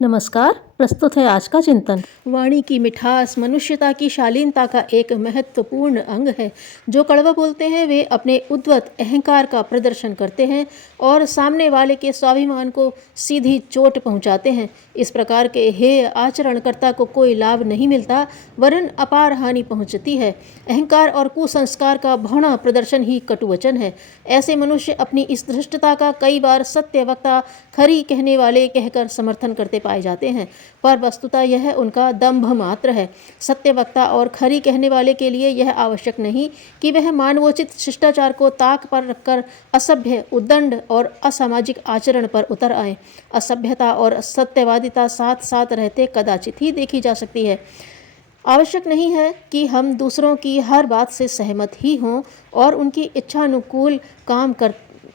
नमस्कार। प्रस्तुत है आज का चिंतन। वाणी की मिठास मनुष्यता की शालीनता का एक महत्वपूर्ण अंग है। जो कड़वा बोलते हैं वे अपने उद्वत अहंकार का प्रदर्शन करते हैं और सामने वाले के स्वाभिमान को सीधी चोट पहुंचाते हैं। इस प्रकार के हेय आचरणकर्ता को कोई लाभ नहीं मिलता, वरन अपार हानि पहुंचती है। अहंकार और कुसंस्कार का भौना प्रदर्शन ही कटुवचन है। ऐसे मनुष्य अपनी इस धृष्टता का कई बार सत्य वक्ता, खरी कहने वाले कहकर समर्थन करते पाए जाते हैं, पर वस्तुतः यह उनका दंभ मात्र है। सत्य वक्ता और खरी कहने वाले के लिए यह आवश्यक नहीं कि वह मानवोचित शिष्टाचार को ताक पर रखकर असभ्य, उद्दंड और असामाजिक आचरण पर उतर आए। असभ्यता और सत्यवादिता साथ साथ रहते कदाचित ही देखी जा सकती है। आवश्यक नहीं है कि हम दूसरों की हर बात से सहमत ही हों और उनकी इच्छानुकूल काम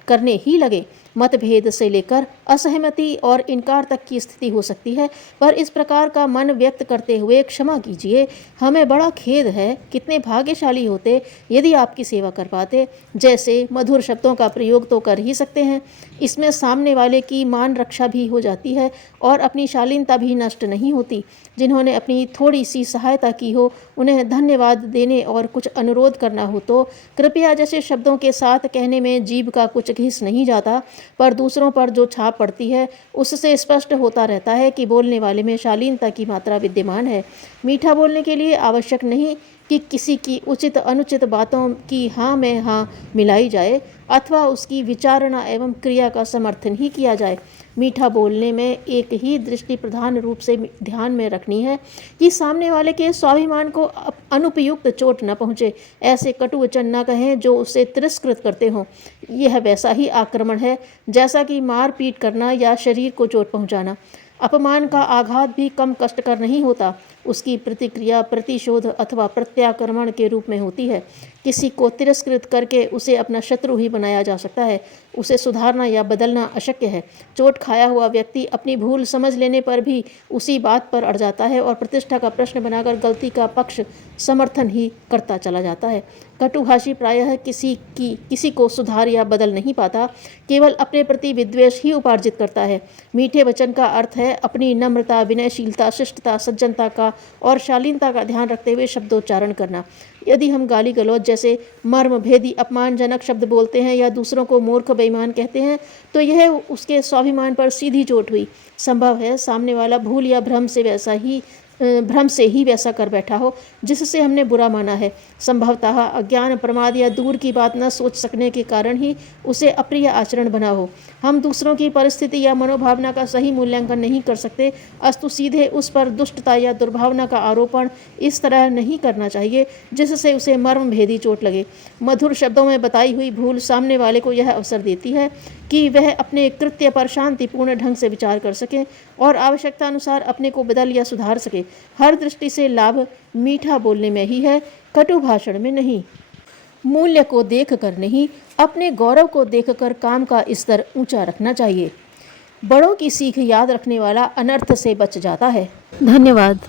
करने ही लगे। मतभेद से लेकर असहमति और इनकार तक की स्थिति हो सकती है, पर इस प्रकार का मन व्यक्त करते हुए क्षमा कीजिए, हमें बड़ा खेद है। कितने भाग्यशाली होते यदि आपकी सेवा कर पाते। जैसे मधुर शब्दों का प्रयोग तो कर ही सकते हैं, इसमें सामने वाले की मान रक्षा भी हो जाती है और अपनी शालीनता भी नष्ट नहीं होती। जिन्होंने अपनी थोड़ी सी सहायता की हो, उन्हें धन्यवाद देने और कुछ अनुरोध करना हो तो कृपया जैसे शब्दों के साथ कहने में जीभ का कुछ घिस नहीं जाता, पर दूसरों पर जो छाप पड़ती है उससे स्पष्ट होता रहता है कि बोलने वाले में शालीनता की मात्रा विद्यमान है। मीठा बोलने के लिए आवश्यक नहीं कि किसी की उचित अनुचित बातों की हाँ में हाँ मिलाई जाए अथवा उसकी विचारणा एवं क्रिया का समर्थन ही किया जाए। मीठा बोलने में एक ही दृष्टि प्रधान रूप से ध्यान में रखनी है कि सामने वाले के स्वाभिमान को अनुपयुक्त चोट न पहुँचे। ऐसे कटु वचन न कहें जो उसे तिरस्कृत करते हों। यह वैसा ही आक्रमण है जैसा कि मार पीट करना या शरीर को चोट पहुँचाना। अपमान का आघात भी कम कष्टकर नहीं होता। उसकी प्रतिक्रिया प्रतिशोध अथवा प्रत्याक्रमण के रूप में होती है। किसी को तिरस्कृत करके उसे अपना शत्रु ही बनाया जा सकता है। उसे सुधारना या बदलना अशक्य है। चोट खाया हुआ व्यक्ति अपनी भूल समझ लेने पर भी उसी बात पर अड़ जाता है और प्रतिष्ठा का प्रश्न बनाकर गलती का पक्ष समर्थन ही करता चला जाता है। कटुभाषी प्रायः किसी को सुधार या बदल नहीं पाता, केवल अपने प्रति विद्वेष ही उपार्जित करता है। मीठे वचन का अर्थ है अपनी नम्रता, विनयशीलता, शिष्टता, सज्जनता का और शालीनता का ध्यान रखते हुए शब्दोच्चारण करना। यदि हम गाली गलौज जैसे मर्मभेदी अपमानजनक शब्द बोलते हैं या दूसरों को मूर्ख बेईमान कहते हैं तो यह उसके स्वाभिमान पर सीधी चोट हुई। संभव है सामने वाला भूल या भ्रम से ही वैसा कर बैठा हो जिससे हमने बुरा माना है। संभवतः अज्ञान, प्रमाद या दूर की बात न सोच सकने के कारण ही उसे अप्रिय आचरण बना हो। हम दूसरों की परिस्थिति या मनोभावना का सही मूल्यांकन नहीं कर सकते, अस्तु सीधे उस पर दुष्टता या दुर्भावना का आरोपण इस तरह नहीं करना चाहिए जिससे उसे मर्मभेदी चोट लगे। मधुर शब्दों में बताई हुई भूल सामने वाले को यह अवसर देती है कि वह अपने कृत्य पर शांतिपूर्ण ढंग से विचार कर सके और आवश्यकता अनुसार अपने को बदल या सुधार सके। हर दृष्टि से लाभ मीठा बोलने में ही है, कटु भाषण में नहीं। मूल्य को देखकर नहीं, अपने गौरव को देखकर काम का स्तर ऊंचा रखना चाहिए। बड़ों की सीख याद रखने वाला अनर्थ से बच जाता है। धन्यवाद।